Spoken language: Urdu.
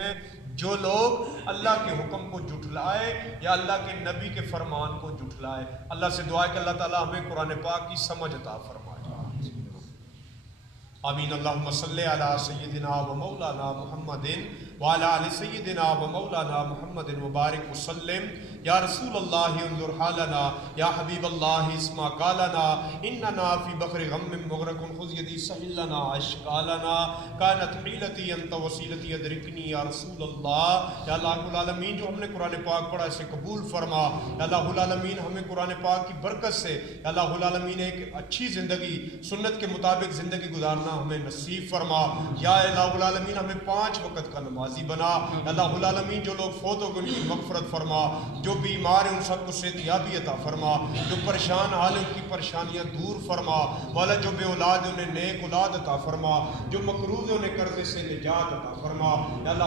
ہیں جو لوگ اللہ کے حکم کو جھٹلائے یا اللہ کے نبی کے فرمان کو جھٹلائے. اللہ سے دعا ہے کہ اللہ تعالیٰ ہمیں قرآن پاک کی سمجھ عطا فرمائے. آمین. اللہم صلی علی سیدنا و مولانا محمد وعلی آل سیدنا و مولانا محمد وبارک وسلم. یا رسول اللہ انظر حالنا یا حبیب اللہ اسمع قالنا اننا فی بحر غم مغرق خذ یدی سہل لنا اشکالنا کانت حیلتی انت وسیلتی ادرکنی یا رسول اللہ. یا اللہ العالمین جو ہم نے قرآن پاک پڑھا اسے قبول فرما. یا اللہ العالمین ہمیں قرآن پاک کی برکت سے یا اللہ العالمین ایک اچھی زندگی سنت کے مطابق زندگی گزارنا ہمیں نصیب فرما. یا اللہ العالمین ہمیں 5 وقت کا نمازی بنا. اللہ العالمین جو لوگ فوت ہو گئے ان کی مغفرت فرما. جو بیمار ہیں ان سب کو صحتیابی عطا فرما. جو پریشان حال ہیں ان کی پریشانیاں دور فرما. والا جو بے اولاد ہیں انہیں نیک اولاد عطا فرما. جو مقروض ہیں انہیں قرضے سے نجات عطا فرما. یا اللہ